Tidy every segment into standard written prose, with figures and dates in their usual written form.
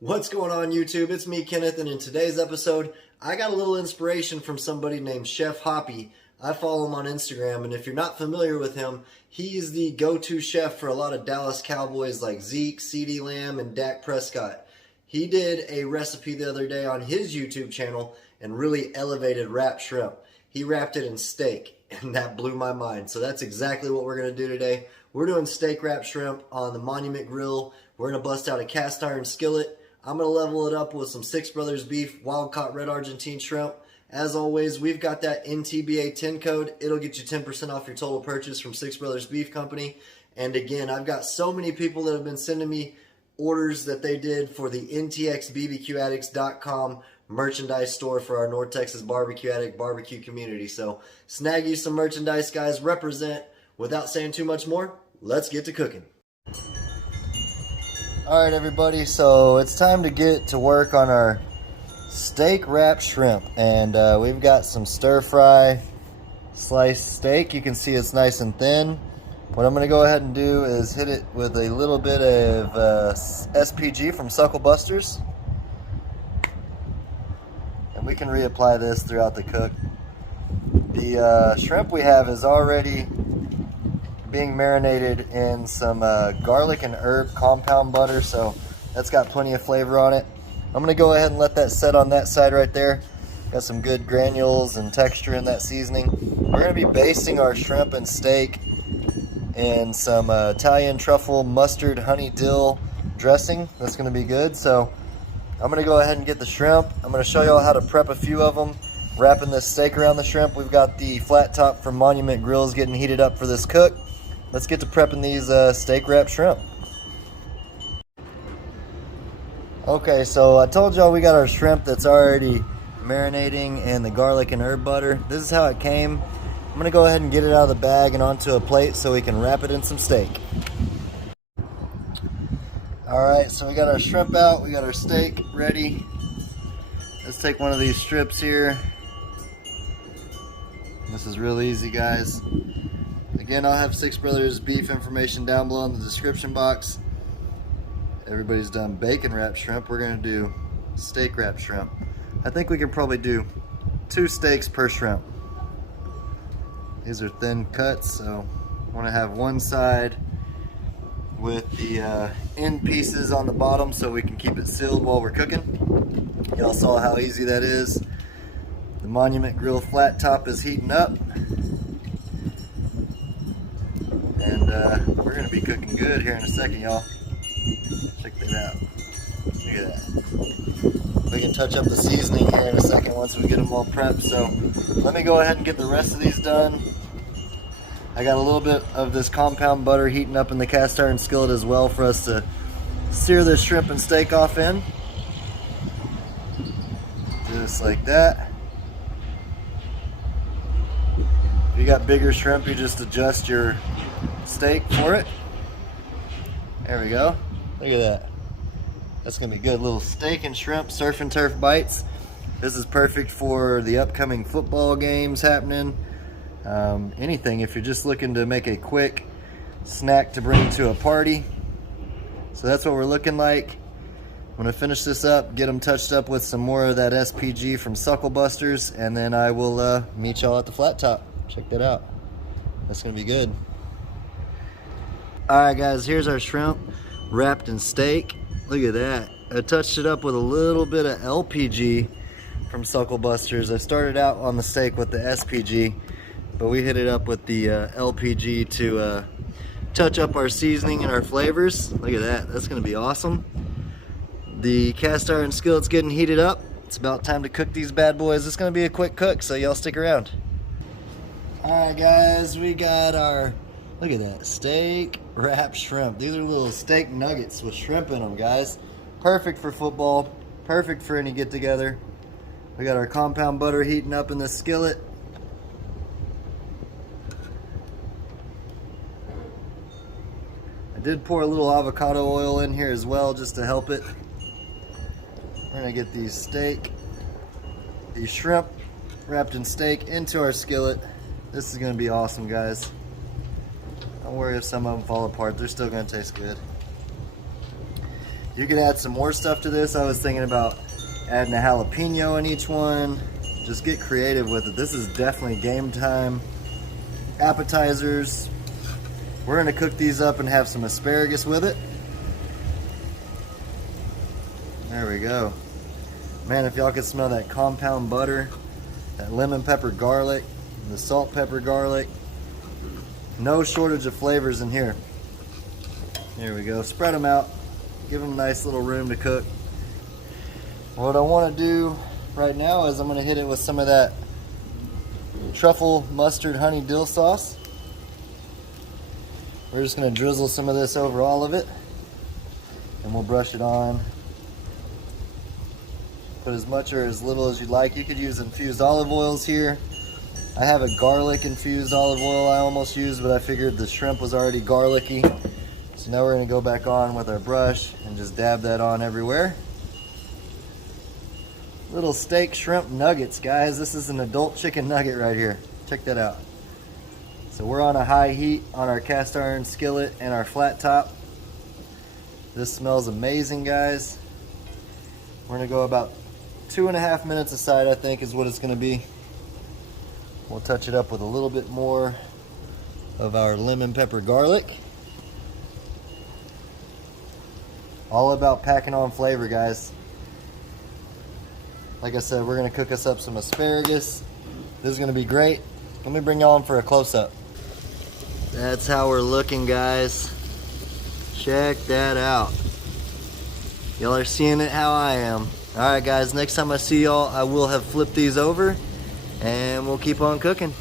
What's going on YouTube? It's me, Kenneth, and in today's episode, I got a little inspiration from somebody named Chef Hoppy. I follow him on Instagram, and if you're not familiar with him, he's the go-to chef for a lot of Dallas Cowboys like Zeke, CeeDee Lamb, and Dak Prescott. He did a recipe the other day on his YouTube channel and really elevated wrapped shrimp. He wrapped it in steak, and that blew my mind. So that's exactly what we're going to do today. We're doing steak wrapped shrimp on the Monument Grill. We're going to bust out a cast iron skillet. I'm going to level it up with some Six Brothers beef, wild-caught red Argentine shrimp. As always, we've got that NTBA 10 code. It'll get you 10% off your total purchase from Six Brothers Beef Company. And again, I've got so many people that have been sending me orders that they did for the ntxbbqaddicts.com merchandise store for our North Texas Barbecue Addict barbecue community. So snag you some merchandise, guys. Represent. Without saying too much more, let's get to cooking. Alright everybody, so it's time to get to work on our steak wrapped shrimp. And we've got some stir fry sliced steak. You can see it's nice and thin. What I'm going to go ahead and do is hit it with a little bit of SPG from Suckle Busters. And we can reapply this throughout the cook. The shrimp we have is already being marinated in some garlic and herb compound butter, so that's got plenty of flavor on it. I'm going to go ahead and let that set on that side right there. Got some good granules and texture in that seasoning. We're going to be basting our shrimp and steak in some Italian truffle mustard honey dill dressing. That's going to be good. So I'm going to go ahead and get the shrimp. I'm going to show y'all how to prep a few of them. Wrapping this steak around the shrimp. We've got the flat top from Monument Grills getting heated up for this cook. Let's get to prepping these steak wrapped shrimp. Okay, so I told y'all we got our shrimp that's already marinating in the garlic and herb butter. This is how it came. I'm going to go ahead and get it out of the bag and onto a plate so we can wrap it in some steak. Alright, so we got our shrimp out, we got our steak ready. Let's take one of these strips here. This is real easy, guys. Again, I'll have Six Brothers beef information down below in the description box. Everybody's done bacon wrapped shrimp. We're going to do steak wrapped shrimp. I think we can probably do 2 steaks per shrimp. These are thin cuts, so I want to have one side with the end pieces on the bottom so we can keep it sealed while we're cooking. Y'all saw how easy that is. The Monument Grill flat top is heating up. And we're going to be cooking good here in a second, y'all. Check that out. Look at that. We can touch up the seasoning here in a second once we get them all prepped. So let me go ahead and get the rest of these done. I got a little bit of this compound butter heating up in the cast iron skillet as well for us to sear this shrimp and steak off in. Just like that. If you got bigger shrimp, you just adjust your steak for it. There we go. Look at that. That's gonna be good. Little steak and shrimp surf and turf bites. This is perfect for the upcoming football games happening. Anything if you're just looking to make a quick snack to bring to a party. So that's what we're looking like. I'm gonna finish this up, get them touched up with some more of that SPG from Suckle Busters, and then I will meet y'all at the flat top. Check that out. That's gonna be good. Alright guys, here's our shrimp wrapped in steak. Look at that. I touched it up with a little bit of LPG from Suckle Busters. I started out on the steak with the SPG, but we hit it up with the LPG to touch up our seasoning and our flavors. Look at that. That's going to be awesome. The cast iron skillet's getting heated up. It's about time to cook these bad boys. It's going to be a quick cook, so y'all stick around. Alright guys, we got our, look at that, steak wrapped shrimp. These are little steak nuggets with shrimp in them, guys. Perfect for football, perfect for any get-together. We got our compound butter heating up in the skillet. I did pour a little avocado oil in here as well just to help it. We're gonna get these shrimp wrapped in steak into our skillet. This is gonna be awesome, guys. Don't worry if some of them fall apart, they're still gonna taste good. You could add some more stuff to this. I was thinking about adding a jalapeno in each one. Just get creative with it. This is definitely game time. Appetizers. We're gonna cook these up and have some asparagus with it. There we go. Man, if y'all could smell that compound butter, that lemon pepper garlic, the salt pepper garlic. No shortage of flavors in here. There we go. Spread them out. Give them a nice little room to cook. What I want to do right now is I'm going to hit it with some of that truffle mustard honey dill sauce. We're just going to drizzle some of this over all of it, and we'll brush it on. Put as much or as little as you'd like. You could use infused olive oils here. I have a garlic infused olive oil I almost used, but I figured the shrimp was already garlicky. So now we're going to go back on with our brush and just dab that on everywhere. Little steak shrimp nuggets, guys. This is an adult chicken nugget right here. Check that out. So we're on a high heat on our cast iron skillet and our flat top. This smells amazing, guys. We're going to go about 2.5 minutes aside, I think, is what it's going to be. We'll touch it up with a little bit more of our lemon pepper garlic. All about packing on flavor, guys. Like I said, we're going to cook us up some asparagus. This is going to be great. Let me bring y'all in for a close-up. That's how we're looking, guys. Check that out. Y'all are seeing it how I am. Alright guys, next time I see y'all, I will have flipped these over and we'll keep on cooking.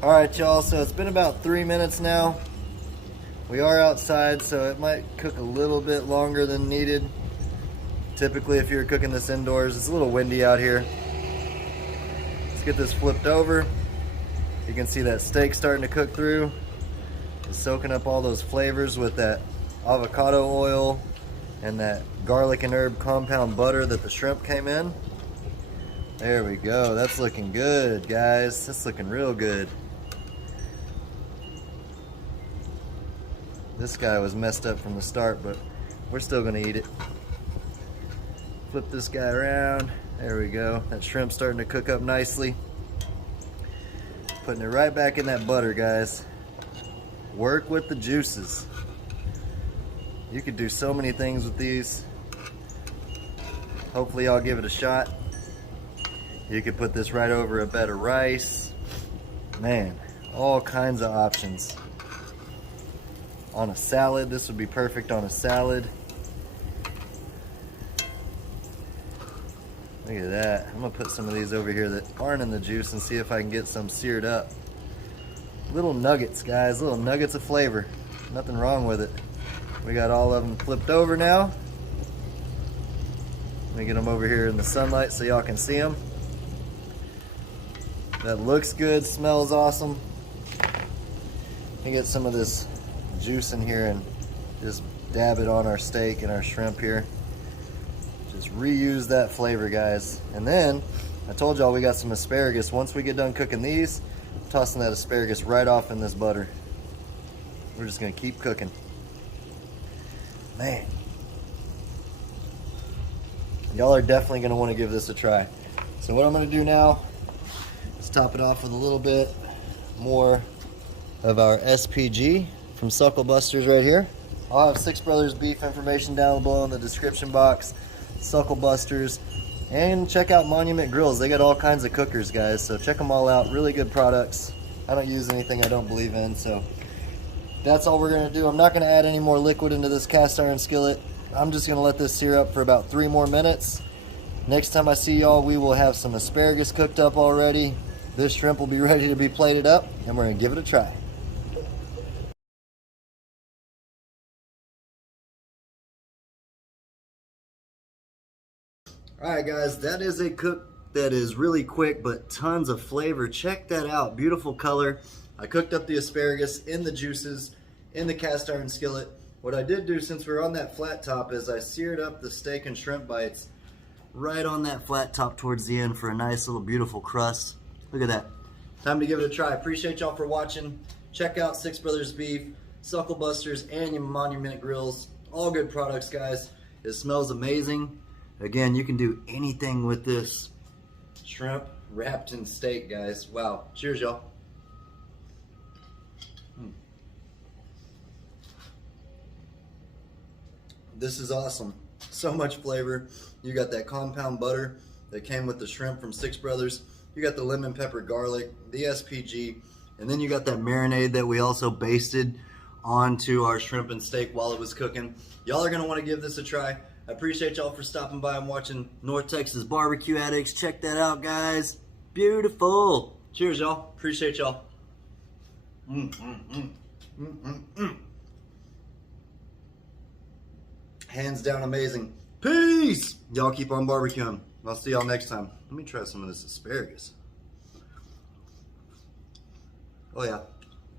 Alright y'all, so it's been about 3 minutes now. We are outside, so it might cook a little bit longer than needed. Typically if you're cooking this indoors, it's a little windy out here. Let's get this flipped over. You can see that steak starting to cook through. It's soaking up all those flavors with that avocado oil and that garlic and herb compound butter that the shrimp came in. There we go. That's looking good, guys. That's looking real good. This guy was messed up from the start, but we're still gonna eat it. Flip this guy around. There we go. That shrimp's starting to cook up nicely. Putting it right back in that butter, guys. Work with the juices. You could do so many things with these. Hopefully I'll give it a shot. You could put this right over a bed of rice. Man, all kinds of options. On a salad, this would be perfect on a salad. Look at that. I'm gonna put some of these over here that aren't in the juice and see if I can get some seared up. Little nuggets, guys, little nuggets of flavor. Nothing wrong with it. We got all of them flipped over now. Let me get them over here in the sunlight so y'all can see them. That looks good, smells awesome. Let me get some of this juice in here and just dab it on our steak and our shrimp here. Just reuse that flavor, guys. And then, I told y'all we got some asparagus. Once we get done cooking these, I'm tossing that asparagus right off in this butter. We're just gonna keep cooking. Man. Y'all are definitely gonna wanna give this a try. So what I'm gonna do now is top it off with a little bit more of our SPG from Suckle Busters right here. I'll have Six Brothers beef information down below in the description box. Suckle Busters, and check out Monument Grills. They got all kinds of cookers, guys, so check them all out. Really good products. I don't use anything I don't believe in, so that's all we're gonna do. I'm not gonna add any more liquid into this cast iron skillet. I'm just gonna let this sear up for about 3 more minutes. Next time I see y'all, we will have some asparagus cooked up already. This shrimp will be ready to be plated up, and we're gonna give it a try. Alright guys, that is a cook that is really quick but tons of flavor. Check that out, beautiful color. I cooked up the asparagus in the juices in the cast iron skillet. What I did do, since we're on that flat top, is I seared up the steak and shrimp bites right on that flat top towards the end for a nice little beautiful crust. Look at that. Time to give it a try. Appreciate y'all for watching. Check out Six Brothers Beef. Suckle Busters, and your Monument Grills. All good products, guys. It smells amazing. Again, you can do anything with this shrimp wrapped in steak, guys. Wow. Cheers, y'all. This is awesome. So much flavor. You got that compound butter that came with the shrimp from Six Brothers. You got the lemon pepper garlic, the SPG, and then you got that marinade that we also basted onto our shrimp and steak while it was cooking. Y'all are going to want to give this a try. I appreciate y'all for stopping by and watching North Texas Barbecue Addicts. Check that out, guys. Beautiful. Cheers, y'all. Appreciate y'all. Hands down amazing. Peace. Y'all keep on barbecuing. I'll see y'all next time. Let me try some of this asparagus. Oh yeah.